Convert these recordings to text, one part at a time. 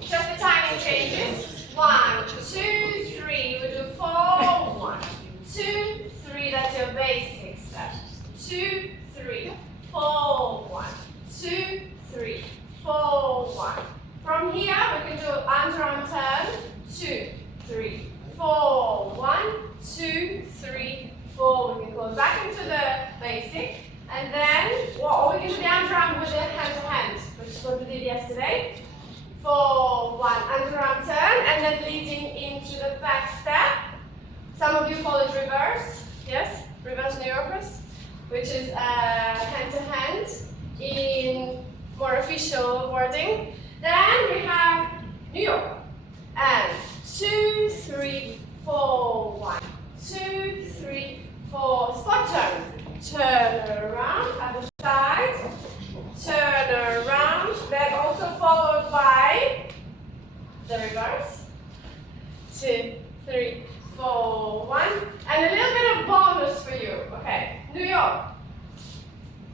Just the timing changes. 1, 2, 3. We do 4, 1, 2, 3. That's your basic step. 2, 3, 4, 1, 2, 3, 4, 1. From here, we can do underarm turn. 2, 3, 4, 1, 2, 3, 4. We can go back into the basic. And then, or we can do the underarm with the hand to hand, which is what we did yesterday. 4, 1, underarm turn, and then leading into the back step. Some of you call it reverse, yes? Reverse neuropus, which is hand to hand in more official wording. Then we have New York. And 2, 3, 4, 1, 2, 3, 4. Spot turn. Turn around at the side. Turn around. Then also followed by the reverse. 2, 3, 4, 1. And a little bit of bonus for you. Okay. New York.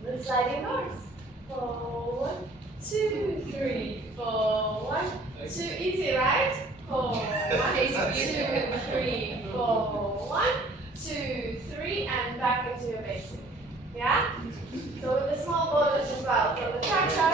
The sliding doors. 4, 1, 2, 3, 4, 1. 2. Easy, right? 4, 1, 2, 3, 4, 1, 2, 3, and back into your basic. Yeah? So with a small bonus as well. So the cha-cha.